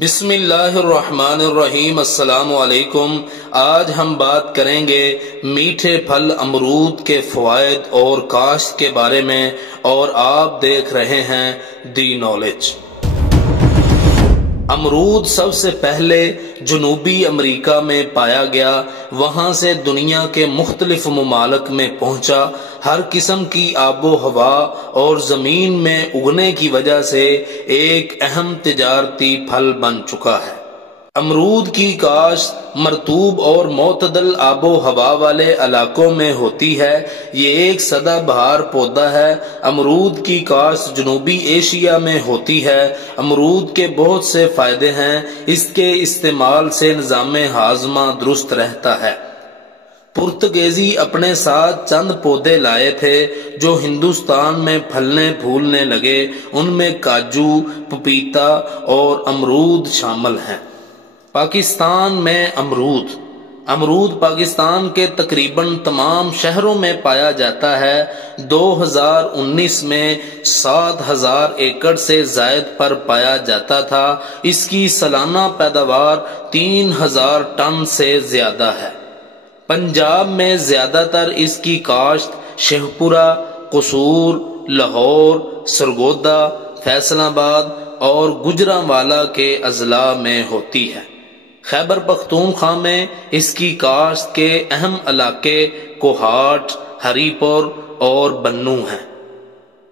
بسم اللہ الرحمن الرحیم۔ السلام علیکم۔ آج ہم بات کریں گے میٹھے پھل امرود کے فوائد اور کاشت کے بارے میں، اور آپ دیکھ رہے ہیں دی نالج۔ امرود سب سے پہلے جنوبی امریکہ میں پایا گیا، وہاں سے دنیا کے مختلف ممالک میں پہنچا۔ ہر قسم کی آب و ہوا اور زمین میں اگنے کی وجہ سے ایک اہم تجارتی پھل بن چکا ہے۔ امرود کی کاشت مرطوب اور معتدل آب و ہوا والے علاقوں میں ہوتی ہے۔ یہ ایک سدا بہار پودا ہے۔ امرود کی کاشت جنوبی ایشیا میں ہوتی ہے۔ امرود کے بہت سے فائدے ہیں۔ اس کے استعمال سے نظام ہاضمہ درست رہتا ہے۔ پرتگیزی اپنے ساتھ چند پودے لائے تھے جو ہندوستان میں پھلنے پھولنے لگے۔ ان میں کاجو، پپیتا اور امرود شامل ہیں۔ پاکستان میں امرود پاکستان کے تقریباً تمام شہروں میں پایا جاتا ہے۔ 2019 میں 7,000 ایکڑ سے زائد پر پایا جاتا تھا۔ اس کی سالانہ پیداوار 3,000 ٹن سے زیادہ ہے۔ پنجاب میں زیادہ تر اس کی کاشت شہپورہ، قصور، لاہور، سرگودا، فیصل آباد اور گوجرانوالہ کے اضلاع میں ہوتی ہے۔ خیبر پختونخوا میں اس کی کاشت کے اہم علاقے کوہاٹ، ہری پور اور بنوں ہیں۔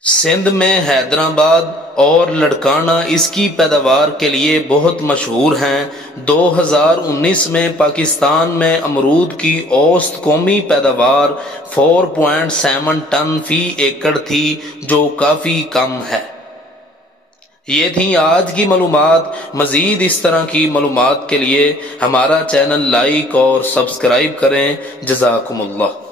سندھ میں حیدرآباد اور لڑکانہ اس کی پیداوار کے لیے بہت مشہور ہیں۔ 2019 میں پاکستان میں امرود کی اوسط قومی پیداوار 4.7 ٹن فی ایکڑ تھی، جو کافی کم ہے۔ یہ تھیں آج کی معلومات۔ مزید اس طرح کی معلومات کے لیے ہمارا چینل لائک اور سبسکرائب کریں۔ جزاکم اللہ۔